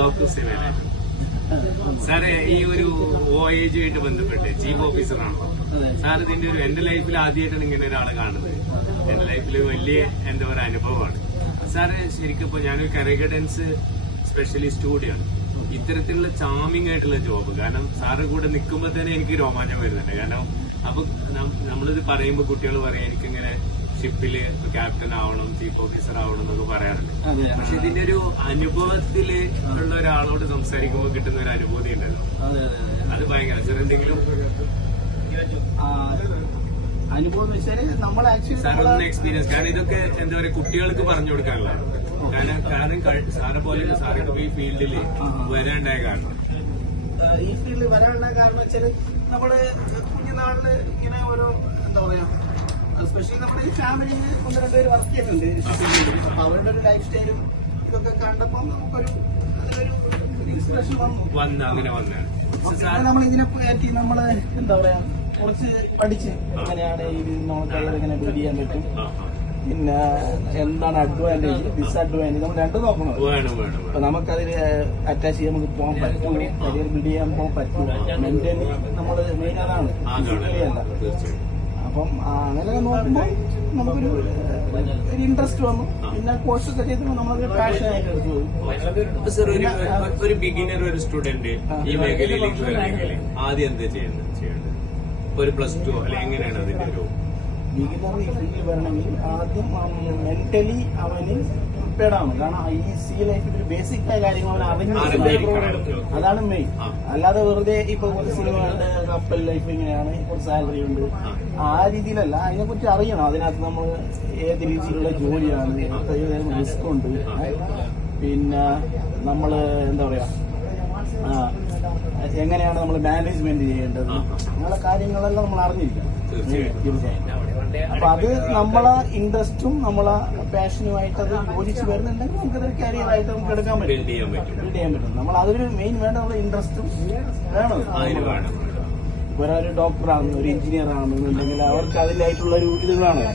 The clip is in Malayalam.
ഡോക്ടർ സിവേലൻ. സാറേ, ഈ ഒരു OAG ആയിട്ട് ബന്ധപ്പെട്ട് ചീഫ് ഓഫീസറാണോ സാർ? ഇതിന്റെ ഒരു എന്റെ ലൈഫിൽ ആദ്യമായിട്ടാണ് ഇങ്ങനെ ഒരാളെ കാണുന്നത്. എന്റെ ലൈഫിൽ വലിയ എന്താ പറയുക അനുഭവമാണ് സാറ്. ശരിക്കും ഇപ്പൊ ഞാനൊരു കരിയർ ഗൈഡൻസ് സ്പെഷ്യലിസ്റ്റ് കൂടിയാണ്. ഇത്തരത്തിലുള്ള ചാമിങ് ആയിട്ടുള്ള ജോബ്, കാരണം സാറ് കൂടെ നിൽക്കുമ്പോൾ തന്നെ എനിക്ക് രോമാഞ്ചം വരുന്നുണ്ട്. കാരണം അപ്പൊ നമ്മളിത് പറയുമ്പോൾ കുട്ടികൾ പറയാം എനിക്കിങ്ങനെ ഷിപ്പില് ക്യാപ്റ്റൻ ആവണം, ചീഫ് ഓഫീസർ ആവണം എന്നൊക്കെ പറയാറുണ്ട്. പക്ഷെ ഇതിന്റെ ഒരു അനുഭവത്തില് ഉള്ള ഒരാളോട് സംസാരിക്കുമ്പോൾ കിട്ടുന്ന ഒരു അനുഭൂതി ഉണ്ടല്ലോ, അത് ഭയങ്കര. സാർ എന്തെങ്കിലും അനുഭവം സാറൊന്ന് എക്സ്പീരിയൻസ്, കാരണം ഇതൊക്കെ എന്താ പറയുക കുട്ടികൾക്ക് പറഞ്ഞു കൊടുക്കാനുള്ളതാണ്. കാരണം സാറെ പോലെ സാറൊക്കെ ഈ ഫീൽഡിൽ വരാണ്ടായ കാരണം, ഈ ഫീൽഡിൽ വരാനുള്ള കാരണം വെച്ചാൽ നമ്മള് കുഞ്ഞുനാളില് ഇങ്ങനെ ഓരോ എന്താ പറയാ, എസ്പെഷ്യലി നമ്മുടെ ഈ ഫാമിലിയിൽ 1-2 പേര് വർക്ക് ചെയ്യുന്നുണ്ട്. അപ്പൊ അവരുടെ ഒരു ലൈഫ് സ്റ്റൈലും ഇതൊക്കെ കണ്ടപ്പോ നമുക്കൊരു ഇൻസ്പിറേഷൻ വന്നു. അങ്ങനെ വന്നാണ് നമ്മൾ ഇതിനെ പറ്റി നമ്മള് എന്താ പറയാ കുറച്ച് പഠിച്ച് എങ്ങനെയാണ് നമുക്ക് എങ്ങനെ ബിൽഡ് ചെയ്യാൻ പറ്റും, പിന്നെ എന്താണ് അഡ്വാൻറ്റേജ് ഡിസ്അഡ്വാൻറ്റേജ്, നമ്മൾ രണ്ടും നോക്കണം. അപ്പൊ നമുക്കതിൽ അറ്റാച്ച് ചെയ്യാൻ നമുക്ക് പോകാൻ പറ്റുമോ, കരിയർ ബിൽഡ് ചെയ്യാൻ പോകാൻ പറ്റുമോ, മെന്റലി നമ്മൾ മെയിൻ അതാണ്, ഫിസിക്കലി അല്ല. അപ്പം അങ്ങനെ നോക്കുമ്പോൾ നമുക്കൊരു ഇൻട്രസ്റ്റ് വന്നു. പിന്നെ കോഴ്സ് ഒക്കെ ചെയ്തപ്പോൾ നമ്മളൊരു പാഷനായിട്ട് എടുത്തു പോയി. ഒരു ബിഗിനർ, ഒരു സ്റ്റുഡന്റ് ഈ മേഖലയിലേക്ക് വരണമെങ്കിൽ ആദ്യം എന്താ ചെയ്യേണ്ടത്? ഒരു +2 അല്ലെ എങ്ങനെയാണ് അതിന്റെ ഒരു ബിഗിനർ ഈ ഫീൽഡിൽ വരണമെങ്കിൽ ആദ്യം മെന്റലി അവന് പ്രിപ്പയർഡ് ആണ്. കാരണം ഈ ലൈഫിൽ ഒരു ബേസിക് ആയ കാര്യങ്ങൾ അവൻ അറിഞ്ഞിരിക്കണം, അതാണ് മെയിൻ. അല്ലാതെ വെറുതെ ഇപ്പൊ കുറച്ച് സിനിമകളുടെ കപ്പൽ ലൈഫ് ഇങ്ങനെയാണ്, കുറച്ച് സാലറി ഉണ്ട്, ആ രീതിയിലല്ല. അതിനെക്കുറിച്ച് അറിയണം. അതിനകത്ത് നമ്മൾ ഏത് രീതിയിലുള്ള ജോലിയാണ്, ഏത് റിസ്ക് ഉണ്ട്, പിന്നെ നമ്മള് എന്താ പറയാ എങ്ങനെയാണ് നമ്മൾ മാനേജ്മെന്റ് ചെയ്യേണ്ടത്, അങ്ങനെയുള്ള കാര്യങ്ങളെല്ലാം നമ്മൾ അറിഞ്ഞിരിക്കണം തീർച്ചയായും. അപ്പൊ അത് നമ്മളെ ഇൻട്രസ്റ്റും നമ്മളെ പാഷനുമായിട്ട് അത് യോജിച്ച് വരുന്നുണ്ടെങ്കിൽ നമുക്കതൊരു കരിയറായിട്ട് നമുക്ക് എടുക്കാൻ പറ്റും, ബിൽഡ് ചെയ്യാൻ പറ്റും. നമ്മൾ അതൊരു മെയിൻ വേണ്ട നമ്മളെ ഇൻട്രസ്റ്റും വേണം. ഇപ്പൊ ഒരു ഡോക്ടറാണ്, ഒരു എഞ്ചിനീയർ ആണെന്നുണ്ടെങ്കിൽ അവർക്ക് അതിലായിട്ടുള്ള ഒരു ഇത് വേണം.